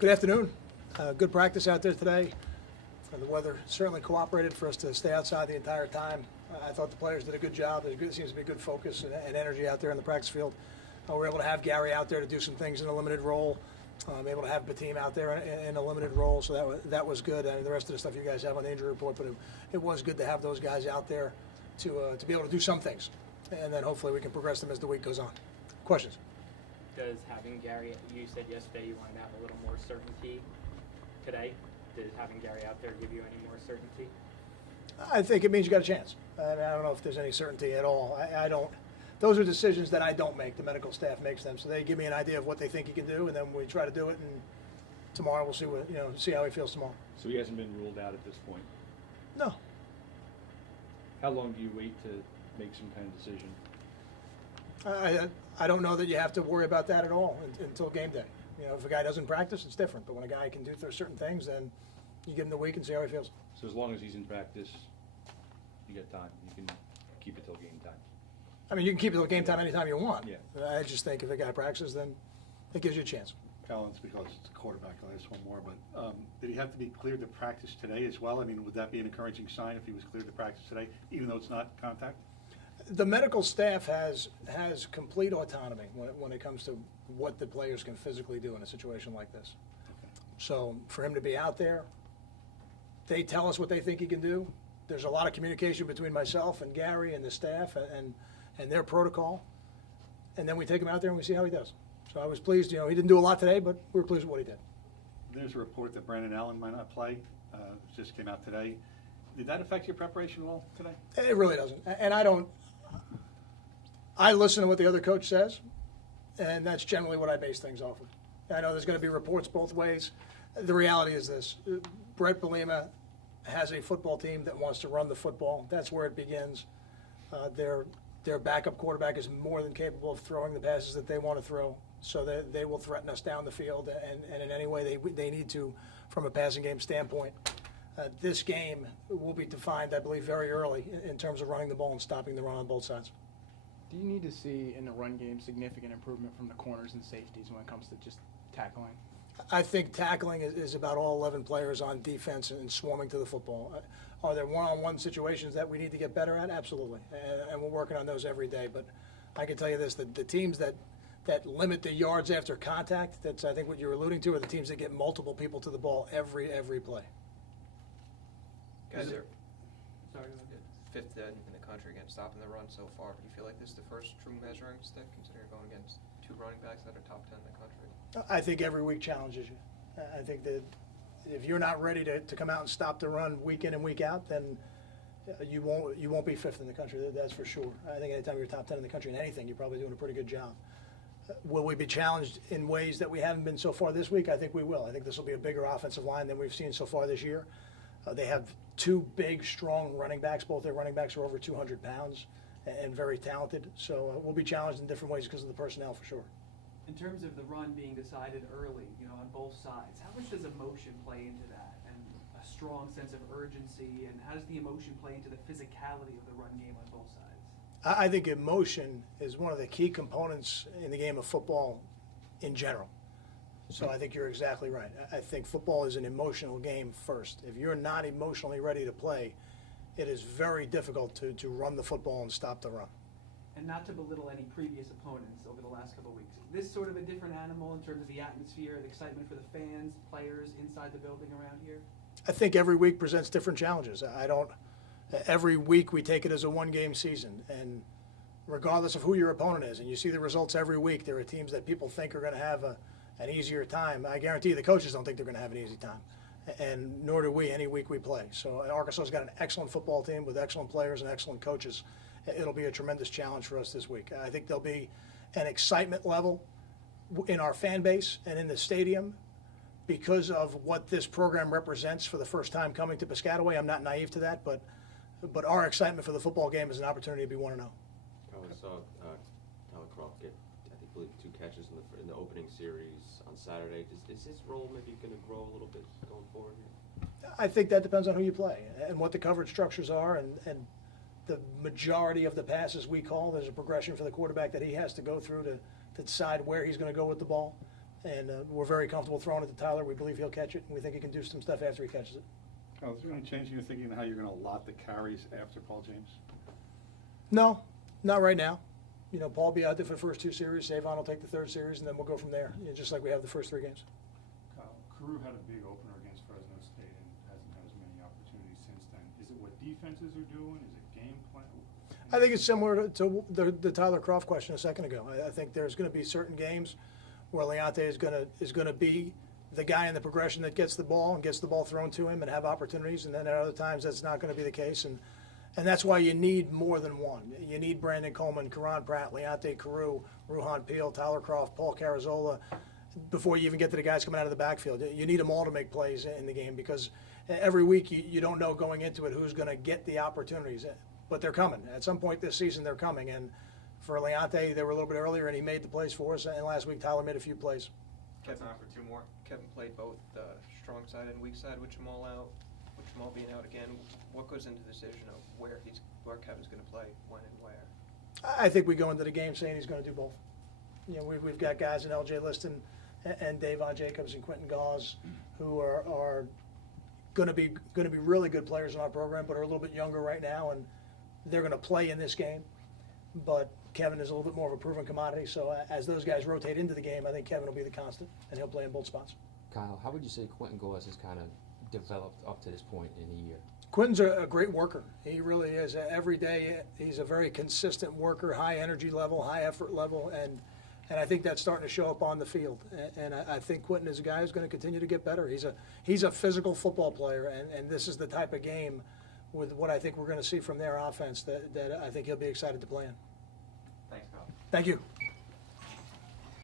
Good afternoon. Good practice out there today. The weather certainly cooperated for us to stay outside the entire time. I thought the players did a good job. There seems to be good focus and energy out there in the practice field. We were able to have Gary out there to do some things in a limited role. Able to have Batim out there in a limited role, so that was good. And the rest of the stuff you guys have on the injury report, but it was good to have those guys out there to be able to do some things, and then hopefully we can progress them as the week goes on. Questions? Does having Gary, you said yesterday you wanted to have a little more certainty today. Does having Gary out there give you any more certainty? I think it means you got a chance. I don't know if there's any certainty at all. I don't. Those are decisions that I don't make. The medical staff makes them. So they give me an idea of what they think he can do, and then we try to do it. And tomorrow we'll see how he feels tomorrow. So he hasn't been ruled out at this point? No. How long do you wait to make some kind of decision? I don't know that you have to worry about that at all until game day. If a guy doesn't practice, it's different. But when a guy can do certain things, then you give him the week and see how he feels. So as long as he's in practice, you got time. You can keep it till game time. I mean, you can keep it till game time anytime you want. Yeah. I just think if a guy practices, then it gives you a chance. Collins, because it's a quarterback, I'll ask one more, but did he have to be cleared to practice today as well? I mean, would that be an encouraging sign if he was cleared to practice today, even though it's not contact? The medical staff has complete autonomy when it comes to what the players can physically do in a situation like this. Okay. So for him to be out there, they tell us what they think he can do. There's a lot of communication between myself and Gary and the staff and their protocol, and then we take him out there and we see how he does. So I was pleased. He didn't do a lot today, but we were pleased with what he did. There's a report that Brandon Allen might not play. Just came out today. Did that affect your preparation at all today? It really doesn't. And I listen to what the other coach says, and that's generally what I base things off of. I know there's going to be reports both ways. The reality is this. Brett Bielema has a football team that wants to run the football. That's where it begins. Their backup quarterback is more than capable of throwing the passes that they want to throw, so they will threaten us down the field and in any way they need to from a passing game standpoint. This game will be defined, I believe, very early in terms of running the ball and stopping the run on both sides. Do you need to see in the run game significant improvement from the corners and safeties when it comes to just tackling? I think tackling is about all 11 players on defense and swarming to the football. Are there one-on-one situations that we need to get better at? Absolutely, and we're working on those every day. But I can tell you this, the teams that limit the yards after contact, that's I think what you're alluding to, are the teams that get multiple people to the ball every play. Guys are fifth in the country against stopping the run so far. Do you feel like this is the first true measuring stick, considering going against two running backs that are top 10 in the country? I think every week challenges you. I think that if you're not ready to come out and stop the run week in and week out, then you won't be fifth in the country. That's for sure. I think anytime you're top 10 in the country in anything, you're probably doing a pretty good job. Will we be challenged in ways that we haven't been so far this week? I think we will. I think this will be a bigger offensive line than we've seen so far this year. They have two big, strong running backs. Both their running backs are over 200 pounds and very talented. So we'll be challenged in different ways because of the personnel for sure. In terms of the run being decided early, on both sides, how much does emotion play into that, and a strong sense of urgency, and how does the emotion play into the physicality of the run game on both sides? I think emotion is one of the key components in the game of football in general. So I think you're exactly right. I think football is an emotional game first. If you're not emotionally ready to play, it is very difficult to run the football and stop the run. And not to belittle any previous opponents over the last couple of weeks, is this sort of a different animal in terms of the atmosphere, the excitement for the fans, players inside the building around here? I think every week presents different challenges. Every week we take it as a one-game season, and regardless of who your opponent is, and you see the results every week, there are teams that people think are going to have an easier time. I guarantee you the coaches don't think they're going to have an easy time, and nor do we any week we play. So Arkansas's got an excellent football team with excellent players and excellent coaches. It'll be a tremendous challenge for us this week. I think there'll be an excitement level in our fan base and in the stadium because of what this program represents for the first time coming to Piscataway. I'm not naive to that, but our excitement for the football game is an opportunity to be 1-0. I saw Tyler Croft get, I believe, 2 catches in the opening series on Saturday. Is his role maybe going to grow a little bit going forward here? I think that depends on who you play and what the coverage structures are, and the majority of the passes we call, there's a progression for the quarterback that he has to go through to decide where he's going to go with the ball. And we're very comfortable throwing it to Tyler. We believe he'll catch it, and we think he can do some stuff after he catches it. Oh, is there any change in your thinking on how you're gonna allot the carries after Paul James? No, not right now. You know, Paul will be out there for the first 2 series. Savon will take the 3rd series, and then we'll go from there, just like we have the first 3 games. Kyle, Carew had a big opener against Fresno State and hasn't had as many opportunities since then. Is it what defenses are doing? Is it game plan? I think it's similar to the Tyler Croft question a second ago. I think there's going to be certain games where Leonte is going to be the guy in the progression that gets the ball and gets the ball thrown to him and have opportunities, and then at other times that's not going to be the case. And that's why you need more than one. You need Brandon Coleman, Karan Pratt, Leonte Carew, Ruhan Peel, Tyler Croft, Paul Carazola, before you even get to the guys coming out of the backfield. You need them all to make plays in the game, because every week you don't know going into it who's going to get the opportunities. But they're coming. At some point this season, they're coming. And for Leonte, they were a little bit earlier, and he made the plays for us. And last week, Tyler made a few plays. Kevin, for 2 more. Kevin played both strong side and weak side with Jamal out, with Jamal being out again. What goes into the decision of where Kevin's going to play, when and where? I think we go into the game saying he's going to do both. You know, we've got guys in L.J. Liston and Davon Jacobs and Quentin Gauze who are going to be really good players in our program, but are a little bit younger right now, and they're going to play in this game. But Kevin is a little bit more of a proven commodity, so as those guys rotate into the game, I think Kevin will be the constant, and he'll play in both spots. Kyle, how would you say Quentin Gauze has kind of developed up to this point in the year? Quentin's a great worker. He really is. Every day he's a very consistent worker, high energy level, high effort level, and I think that's starting to show up on the field. And I think Quentin is a guy who's going to continue to get better. He's a physical football player, and this is the type of game with what I think we're going to see from their offense that I think he'll be excited to play in. Thanks, Kyle. Thank you.